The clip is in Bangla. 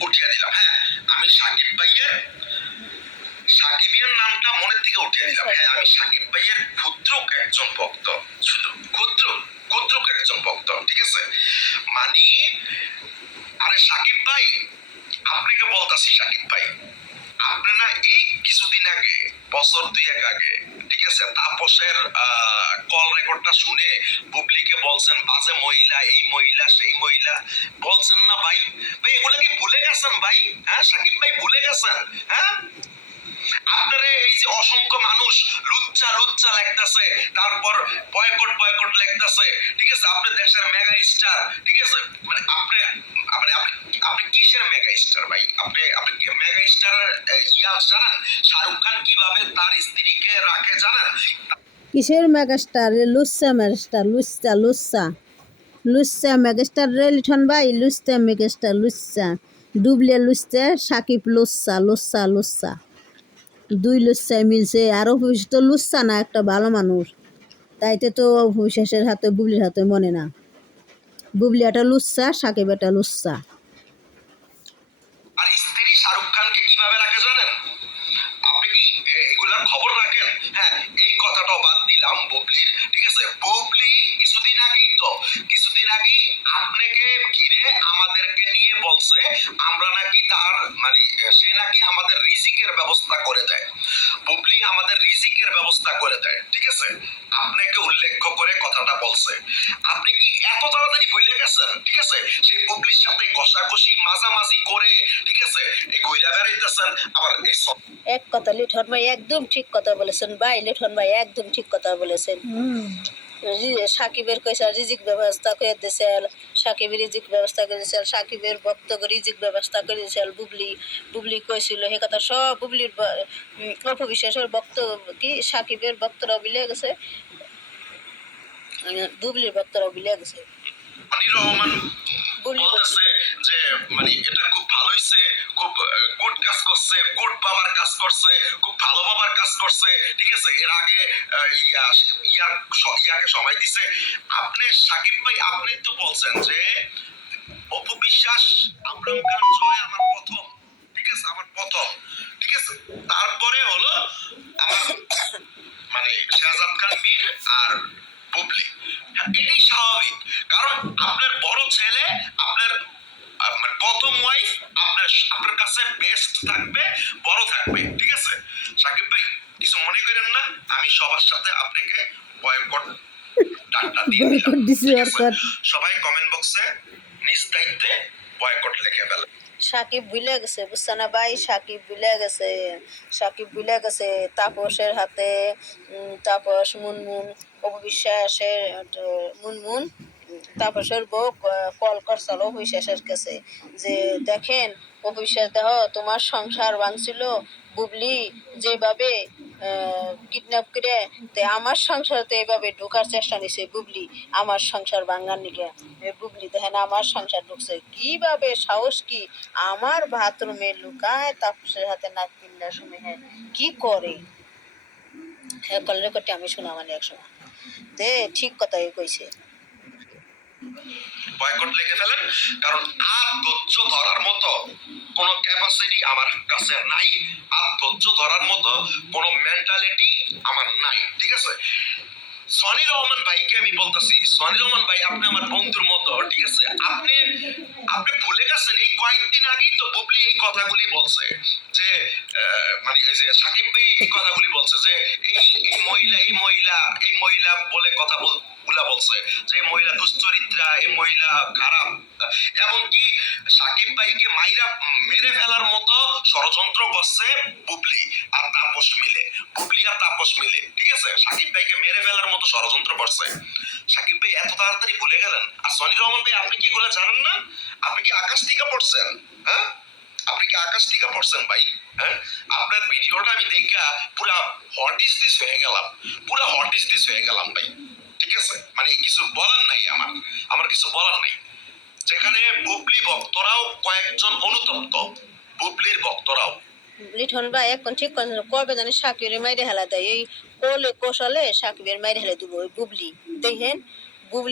উঠিয়ে দিলাম। হ্যাঁ আমি সাকিব ভাইয়ের, সাকিবের নামটা মনের থেকে উঠিয়ে দিলাম। হ্যাঁ আমি সাকিব ভাইয়ের ক্ষুদ্র একজন ভক্ত। শুধু ক্ষুদ্র ক্ষুদ্র একজন ভক্ত, ঠিক আছে? মানে আরে সাকিব ভাই, আপনাকে বলতাছি সাকিব ভাই আপনি না এই কিছুদিন আগে বছর দুয়েক আগে, ঠিক আছে? তাপসের কল রেকর্ডটা শুনে বুবলিকে বলছেন, বাজে মহিলা, এই মহিলা, সেই মহিলা। বলছেন না ভাই। ভাই, এগুলো কি ভুলে গেছেন ভাই? হ্যাঁ সাকিব ভাই ভুলে গেছেন? হ্যাঁ? এই যে অসংখ্য মানুষ লুচ্চা লুচ্চা লাগতেছে তারপর বয়কট বয়কট লাগতেছে ঠিক আছে? আপনি দেশের মেগা স্টার ঠিক আছে? মানে আপনি আপনি আপনি আপনি কিসের মেগা স্টার ভাই? আপনি আপনি মেগা স্টার ইয়া জানেন? শাহরুখ খান কীভাবে তার স্ত্রীকে রাখে জানেন? কিসের মেগাস্টার লুচ্চা মেগাস্টার লুচ্চা লুচ্চা। লুচ্চা মেগাস্টার রে লিঠন ভাই? লুচ্চা লুচ্চা। ডুবলে লুচ্চা, সাকিব লুচ্চা লুচ্চা লুচ্চা। দুই লুচ্ছায় মিলছে, আর অফিস তো লুচ্ছা না, একটা ভালো মানুষ। তাইতে তো অফিসের হাতে বুবলির হাতে মনে না। বুবলি একটা লুচ্ছা সাকিব একটা লুচ্ছা শাহরুখ খানকে কীভাবে রাখে জানেন? আপনি কি এগুলার খবর রাখেন? বাদ দিলাম বুবলির ঠিক আছে? বুবলি কিছুদিন আগেই তো, কিছুদিন আগেই আপনাকে ঘিরে আমাদেরকে নিয়ে বলছে, আমরা নাকি তার মানে সে নাকি আমাদের রিজিকের ব্যবস্থা করে দেয়। বুবলি আমাদের রিজিকের ব্যবস্থা করে দেয়, ঠিক আছে? আপনাকে উল্লেখ করে কথাটা বলছে। আপনি কি এত তাড়াতাড়ি ভুলে গেছেন ঠিক আছে? সেই বুবলির সাথে কষাকষি মাঝামাঝি করে ঠিক আছে? এই ঘুরা বেড়াইতেছেন আবার এই এক কথা লিঠন ভাই একদম ঠিক কথা বলেছেন ভাই লিঠন ভাই একদম ঠিক কথা বলেছেন। সাকিবের কইসা রিজিক ব্যবস্থা করে দিয়েছেন সাকিবের রিজিক ব্যবস্থা করে দিয়েছেন সাকিবের ভক্ত রিজিক ব্যবস্থা করে দিয়েছেন বুবলি বুবলি কইছিল সে কথা সব বুবলির অপবিশ্বাসের ভক্ত কি সাকিবের ভক্তরাও বিলে গেছে বুবলির ভক্তরাও বিলে গেছে। রহমান বলতেছে যে মানে এটা খুব ভালো হয়েছে খুব গুড কাজ করছে গুড বাবার কাজ করছে খুব ভালো বাবার কাজ করছে ঠিক আছে? এর আগে ইয়া ইয়াকে সময় দিছে। আপনি সাকিব ভাই আপনি তো বলছেন যে অপু বিশ্বাস আমরাম খান জয় আমার প্রথম ঠিক আছে? আমার প্রথম ঠিক আছে? তারপরে হলো আমার মানে শাহজাদ খান বীর আর বুবলি হ্যাঁ, এটাই স্বাভাবিক। কারণ আপনার বড় ছেলে আপনার মানে প্রথম ওয়াইফ আপনার আপনার কাছে বেস্ট থাকবে বড় থাকবে ঠিক আছে? সাকিব ভাই কিছু মনে করেন না? আমি সবার সাথে আপনাকে বয়কট ডাকটা দিয়ে। সবাই কমেন্ট বক্সে নিজ দায়িত্বে বয়কট লিখে ফেলে। সাকিব ভুলে গেছে, বুঝছে না ভাই? সাকিব ভুলে গেছে, সাকিব ভুলে গেছে। তাপসের হাতে তাপস, মুনমুন, অপবিশ্বাসের, মুনমুন, তাপসের বউ কল করছিল অবিশ্বাসের কাছে। যে, দেখেন অবিশ্বাস দেহ, তোমার সংসার ভাঙছিল, বুবলি, যেভাবে কিডন্যাপ করে, তে আমার সংসারতে এভাবে ঢোকার চেষ্টা নিছে বুবলি, আমার সংসার ভাঙার নিকে। বুবলি, দেখেন আমার সংসার ঢুকছে। কীভাবে সাহস কি? আমার বাথরুমে লুকায় তাপসের হাতে নাক পিন্ডার সময় হ্যাঁ কি করে? হ্যাঁ কল রেকর্ডটি আমি শোনা মানে এক সময় দে ঠিক কথাই কইছে। বয়কট লিখে ফেলেন। কারণ আর ধৈর্য ধরার মতো কোনো ক্যাপাসিটি আমার কাছে নাই। আর ধৈর্য ধরার মতো কোনো মেন্টালিটি আমার নাই, ঠিক আছে? সনি রহমান ভাইকে আমি বলতেছি সনি রহমান ভাই, আপনি আমার বন্ধুর মতো, ঠিক আছে? আপনি আপনি ভুলে গেছেন, এই কয়েকদিন আগেই তো বুবলি এই কথাগুলি বলছে যে মানে এই যে সাকিব ভাই এই কথাগুলি বলছে যে, এই এই মহিলা এই মহিলা এই মহিলা বলে কথা বল গুলা বলছে যে মহিলা দুশ্চরিত্রা, এই মহিলা খারাপ। এমনকি সাকিব ভাইকে মাইরা মেরে ফেলার মতো ষড়যন্ত্র করছে বুবলি আর তাপস মিলে। বুবলি আর তাপস মিলে, ঠিক আছে? সাকিব ভাইকে মেরে ফেলার মতো ষড়যন্ত্র করছে। সাকিব ভাই এত তাড়াতাড়ি ভুলে গেলেন। আর সনি রহমান ভাই, আপনি কি এগুলো জানেন না? আপনি কি আকাশ থেকে পড়ছেন? হ্যাঁ? আপনি কি আকাশ থেকে পড়ছেন ভাই? হ্যাঁ? আপনার ভিডিওটা আমি দেখা পুরা হট ইজ দিস হয়ে গেলাম। পুরা হট ইজ দিস হয়ে গেলাম ভাই। আছে মানে কিছু বলার নাই আমার আমার কিছু বলার নাই। যেখানে বুবলি ভক্তরাও কয়েকজন অনুতপ্ত, বুবলির ভক্তরাও। লিঠন ভাই, এখন ঠিক কথা কবে জানি সাকিবের মাইরে হেলা দেয়। এই কোলে কোশলে সাকিবের মাইরে হেলা দিব, ওই বুবলি। দেখেন